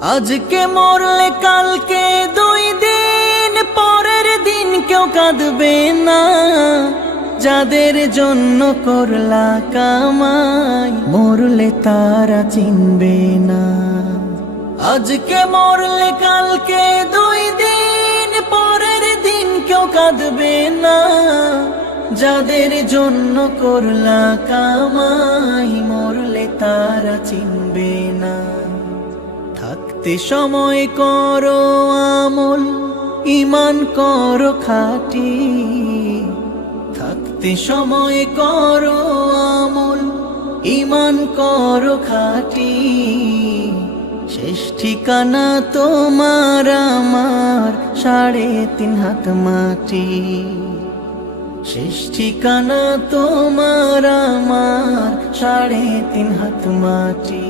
আজকে মরলে কালকে 2 দিন পরের দিন কেউ কাঁদবে না। যাদের জন্য করলা কামাই মরলে তারা চিনবে না। আজকে মরলে কালকে 2 দিন পরের দিন কেউ কাঁদবে না। যাদের জন্য করলা কামাই মরলে তারা চিনবে না। থাকতে সময় করো আমল, ঈমান করো খাঁটি। থাকতে সময় করো আমল, ঈমান করো খাঁটি। শেষ ঠিকানা তোমার আমার 3.5 হাত মাটি। শেষ ঠিকানা তোমার আমার 3.5 হাত মাটি।